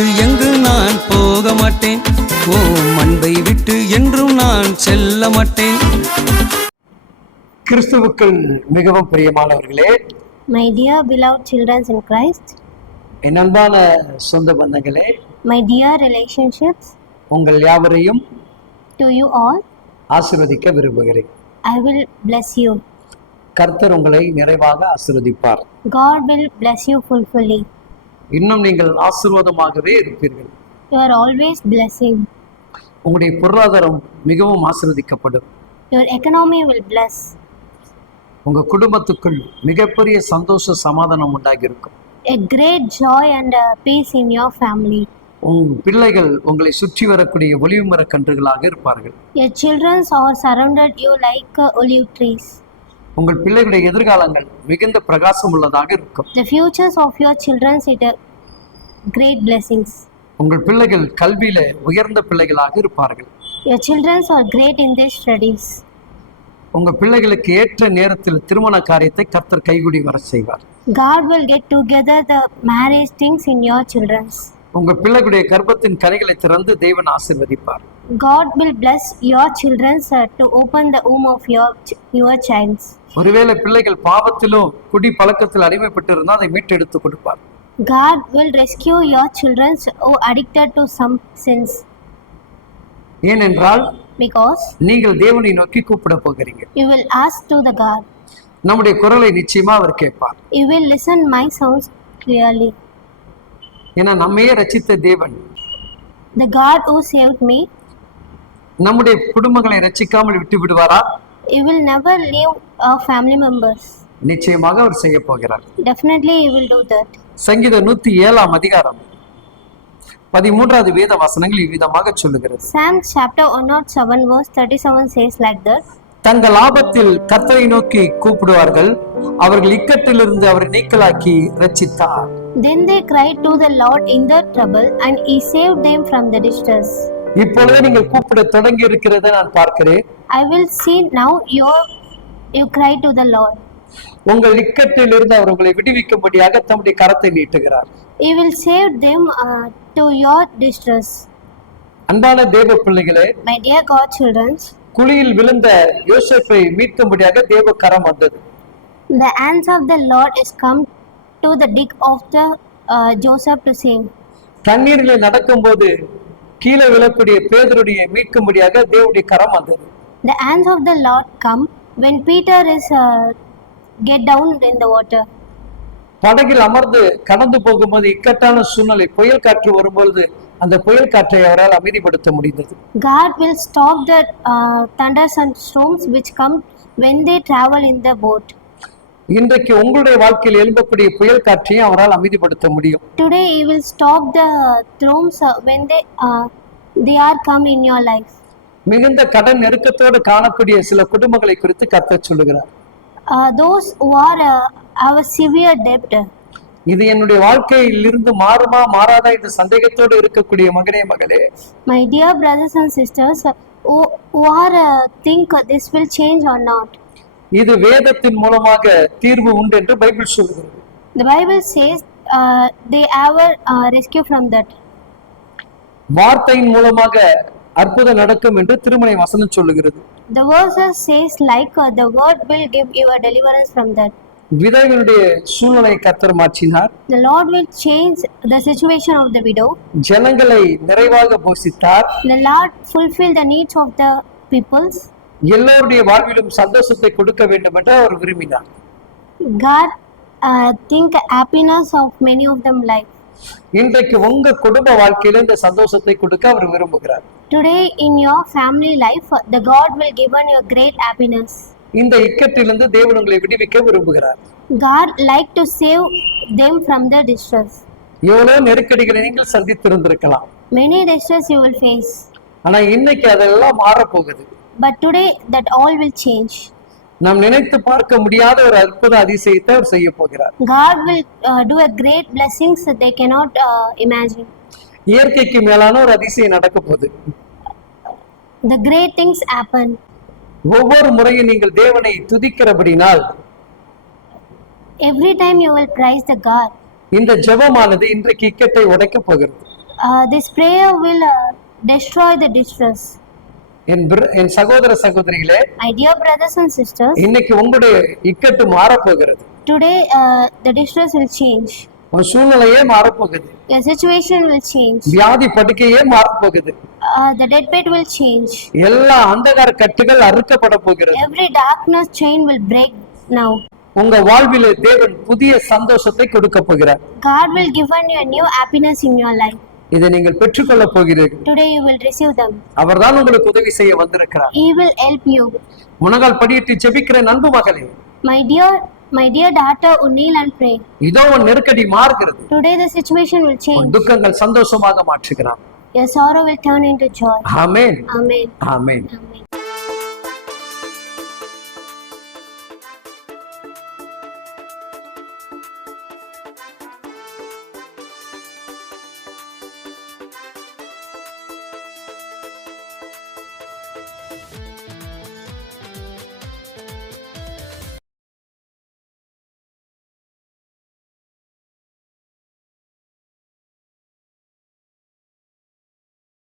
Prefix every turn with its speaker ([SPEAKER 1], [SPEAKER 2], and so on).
[SPEAKER 1] விட்டு எங்கு நான் போக மாட்டேன்? ஓ அன்பை விட்டு என்றும் நான் செல்ல மாட்டேன்.
[SPEAKER 2] கிறிஸ்துவுக்கள் மிகவும் பிரியமானவர்களே
[SPEAKER 3] my dear beloved childrens in Christ
[SPEAKER 2] என் அன்பான சொந்த பந்தங்களே
[SPEAKER 3] மை டியர் ரிலேஷன்ஷிப்ஸ்
[SPEAKER 2] உங்கள் யாவரையும்
[SPEAKER 3] டு யூ ஆல்
[SPEAKER 2] ஆசிர்வதிக்க விரும்புகிறேன்.
[SPEAKER 3] ஐ வில் பிளஸ் யூ
[SPEAKER 2] கர்த்தர் உங்களை நிறைவாக ஆசிர்வதிப்பார்.
[SPEAKER 3] காட் வில் பிளஸ் யூ ஃபுல்ஃபில்லி
[SPEAKER 2] இன்னும் நீங்கள் ஆசீர்வாதமாகவே இருப்பீர்கள்
[SPEAKER 3] You are always blessing.
[SPEAKER 2] உங்களுடைய பொருளாதாரம் மிகவும் ஆசீர்வதிக்கப்படும்
[SPEAKER 3] Your economy will bless.
[SPEAKER 2] உங்க குடும்பத்துக்குள் மிகப்பெரிய சந்தோஷ சமாதானம் உண்டாகி இருக்கும்
[SPEAKER 3] great joy and uh, peace in your family.
[SPEAKER 2] உன் பிள்ளைகள் உங்களை சுற்றி வரக்கூடிய ஒளிவு மரக் கன்றுகளாக இருப்பார்கள்
[SPEAKER 3] Your children are surrounded you like uh, olive trees.
[SPEAKER 2] உங்கள் பிள்ளைகளுடைய எதிர்காலங்கள் மிகுந்த பிரகாசம் உள்ளதாக இருக்கும்
[SPEAKER 3] The futures of your children it are great blessings.
[SPEAKER 2] உங்கள் பிள்ளைகள் கல்வியில உயர்ந்த பிள்ளைகளாக இருப்பார்கள்
[SPEAKER 3] Your children are great in their studies.
[SPEAKER 2] உங்க பிள்ளைகளுக்கு ஏற்ற நேரத்தில் திருமண காரியத்தை கர்த்தர் கைகுடி வர செய்வார்
[SPEAKER 3] God will get together the marriage things in your children's.
[SPEAKER 2] உங்க பிள்ளைகளுடைய கர்ப்பத்தின் கனிகளை திறந்து தேவன் ஆசீர்வதிப்பார்
[SPEAKER 3] God will bless your children uh, to open the womb of your your childs.
[SPEAKER 2] ஒருவேளை பிள்ளைகள் பாவத்திலும் குடி பழக்கத்தில் அடிமைப்பட்டு இருந்தால் அதை மீட்டெடுத்து கொடுப்பார்
[SPEAKER 3] God will rescue your children who addicted to some sins
[SPEAKER 2] ஏனென்றால்
[SPEAKER 3] because
[SPEAKER 2] நீங்கள் தேவனை நோக்கி கூப்பிட போகிறீங்க
[SPEAKER 3] you will ask to the God.
[SPEAKER 2] நம்முடைய குரலை நிச்சயமா அவர் கேட்பார்
[SPEAKER 3] You will listen my sounds clearly.
[SPEAKER 2] ஏன்னா நம்மையே ரச்சித்த தேவன்
[SPEAKER 3] The God who saved me,
[SPEAKER 2] நம்முடைய குடும்பங்களை ரட்சிக்காமல் விட்டு விடுவாரா
[SPEAKER 3] He will never leave our family members.
[SPEAKER 2] நிச்சயமாக அவர் செய்ய போகிறார்
[SPEAKER 3] Definitely He will do that.
[SPEAKER 2] சங்கீத நூத்தி ஏழாம் அதிகாரம் பதிமூன்றாவது வேத வசனங்கள் இவ்விதமாக சொல்லுகிறது
[SPEAKER 3] Psalm chapter 107 verse 37 says like that.
[SPEAKER 2] தங்கள் ஆபத்தில் கர்த்தரை நோக்கி கூப்பிடுவார்கள் அவர்கள் இக்கட்டிலிருந்து அவரை நீக்கலாக்கி ரட்சித்தார்
[SPEAKER 3] Then they cried to the Lord in their trouble, and He saved them from the distress.
[SPEAKER 2] இப்பொழுது நீங்கள் கூப்பிட தொடங்கி இருக்கிறதை நான் பார்க்கிறேன்
[SPEAKER 3] I will see now your you cry to the Lord.
[SPEAKER 2] உங்கள் இக்கட்டிலிருந்து அவர் உங்களை விடுவிக்கும்படியாக தம்முடைய கரத்தை நீட்டுகிறார்
[SPEAKER 3] He will save them uh, to your distress.
[SPEAKER 2] அன்பான தேவ பிள்ளைகளே
[SPEAKER 3] My dear God children,
[SPEAKER 2] குழியில் விழுந்த யோசேப்பை மீட்கும்படியாக தேவ கரம் வந்தது
[SPEAKER 3] the hands of the Lord is come to the dig of the uh, Joseph to save.
[SPEAKER 2] தண்ணீரில் நடக்கும்போது கீழே விழக்கூடிய பேதருடைய மீட்கும்படியாக தேவனுடைய கரம் வந்தது
[SPEAKER 3] The hands of the Lord come when Peter is uh, get down in the water.
[SPEAKER 2] படகில் அமர்ந்து கடந்து போகும்போது இக்கட்டான சூழ்நிலை புயல் காற்று வரும்பொழுது அந்த புயல் காற்றை அவரால் அமைதிப்படுத்த முடிந்தது
[SPEAKER 3] will stop the uh, thunders and storms which come when they travel in the boat.
[SPEAKER 2] இன்றைக்கு உங்களுடைய வாழ்க்கையில் எழும்பக்கூடிய புயல் காற்றையும் அவரால் அமைதிப்படுத்த முடியும்
[SPEAKER 3] Today He will stop the storms uh, when they uh, they are come in your life.
[SPEAKER 2] மிகுந்த கடன் நெருக்கத்தோடு காணக்கூடிய சில குடும்பங்களை குறித்து கர்த்தர் சொல்லுகிறார்
[SPEAKER 3] Uh, those who are uh, have a severe debt,
[SPEAKER 2] இது என்னுடைய வாழ்க்கையில் இருந்து மாறுமா மாறாதா இந்த சந்தேகத்தோடு இருக்கக்கூடிய மகனே மகளே
[SPEAKER 3] my dear brothers and sisters, uh, who, who are uh, think this will change or not.
[SPEAKER 2] இது வேதத்தின் மூலமாக தீர்வு உண்டு என்று பைபிள் சொல்லுகிறது
[SPEAKER 3] The Bible says uh, they ever uh, rescue from that.
[SPEAKER 2] வார்த்தையின் மூலமாக அற்புதம் நடக்கும் என்று திருமணை வசனம் சொல்லுகிறது
[SPEAKER 3] The verses says like uh, the word will give you a deliverance from that.
[SPEAKER 2] விதவைகளுடைய சூழ்நிலை கர்த்தர் மாற்றினார்
[SPEAKER 3] The Lord will change the situation of the widow.
[SPEAKER 2] ஜனங்களை நிறைவாக போஷித்தார்
[SPEAKER 3] The Lord fulfill the needs of the peoples.
[SPEAKER 2] எல்லோருடைய வாழ்விலும் சந்தோஷத்தை கொடுக்க வேண்டும் என்று அவர் விரும்பினார்
[SPEAKER 3] God uh, think happiness of many of them life.
[SPEAKER 2] இன்றைக்கு உங்க குடும்ப வாழ்க்கையில இந்த சந்தோஷத்தை கொடுக்க அவர் விரும்புகிறார்
[SPEAKER 3] Today in your family life, the God will given you great happiness.
[SPEAKER 2] இந்த இக்கட்டிலிருந்து தேவன் உங்களை விடுவிக்க விரும்புகிறார்
[SPEAKER 3] God like to save them from the distress.
[SPEAKER 2] எவ்வளவு நெருக்கடிகளை நீங்கள் சந்தித்திருந்திருக்கலாம்
[SPEAKER 3] Many distress you will face,
[SPEAKER 2] ஆனா இன்னைக்கு அதெல்லாம் மாறப்போகுது
[SPEAKER 3] but today that all will change.
[SPEAKER 2] நாம் நினைத்து பார்க்க முடியாத ஒரு அற்புத அதிசயத்தை அவர் செய்ய போகிறார்
[SPEAKER 3] uh, do a great blessings that they cannot uh, imagine.
[SPEAKER 2] இயற்கைக்கு மேலான ஒரு அதிசயம் நடக்க போகுது
[SPEAKER 3] The great things happen.
[SPEAKER 2] ஒவ்வொரு முறையும் நீங்கள் தேவனை துதிக்கிறபடினால்
[SPEAKER 3] Every time you will praise the God.
[SPEAKER 2] இந்த ஜெபமானது இன்றைக்கு இக்கட்டை உடைக்க போகிறது
[SPEAKER 3] Uh, this prayer will uh, destroy the distress.
[SPEAKER 2] என் என் சகோதர சகோதரிகளே
[SPEAKER 3] My dear brothers and sisters,
[SPEAKER 2] இன்னைக்கு உங்களுடைய இக்கட்டு மாறப்போகிறது
[SPEAKER 3] today uh, the distress will change.
[SPEAKER 2] உன் சூழ்நிலையே மாறப்போகுது
[SPEAKER 3] Your situation will change.
[SPEAKER 2] வியாதி படுக்கையே மாறப்போகுது
[SPEAKER 3] Uh, the dead bed will change.
[SPEAKER 2] எல்லா அந்தகார கட்டுகள் அறுக்கப்பட போகிறது
[SPEAKER 3] Every darkness chain will break now.
[SPEAKER 2] உங்க வாழ்விலே தேவன் புதிய சந்தோஷத்தை கொடுக்க போகிறார்
[SPEAKER 3] God will give you a new happiness in your life.
[SPEAKER 2] இதை நீங்கள் பெற்றுக்கொள்ள போகிறீர்கள்
[SPEAKER 3] Today you will receive them.
[SPEAKER 2] அவர்தான் உங்களுக்கு உதவி செய்ய வந்திருக்கிறார்
[SPEAKER 3] He will help you.
[SPEAKER 2] முனகால் படியிட்டு ஜெபிக்கிற நண்பு மகளே
[SPEAKER 3] My dear, my dear daughter, who kneel and pray.
[SPEAKER 2] இதோ உன் நெருக்கடி மாறுகிறது
[SPEAKER 3] Today the situation will
[SPEAKER 2] உன்
[SPEAKER 3] change.
[SPEAKER 2] துக்கங்கள் சந்தோஷமாக மாற்றுகிறான்
[SPEAKER 3] Your sorrow will turn into joy.
[SPEAKER 2] Amen
[SPEAKER 3] Amen.
[SPEAKER 2] Amen
[SPEAKER 3] Amen.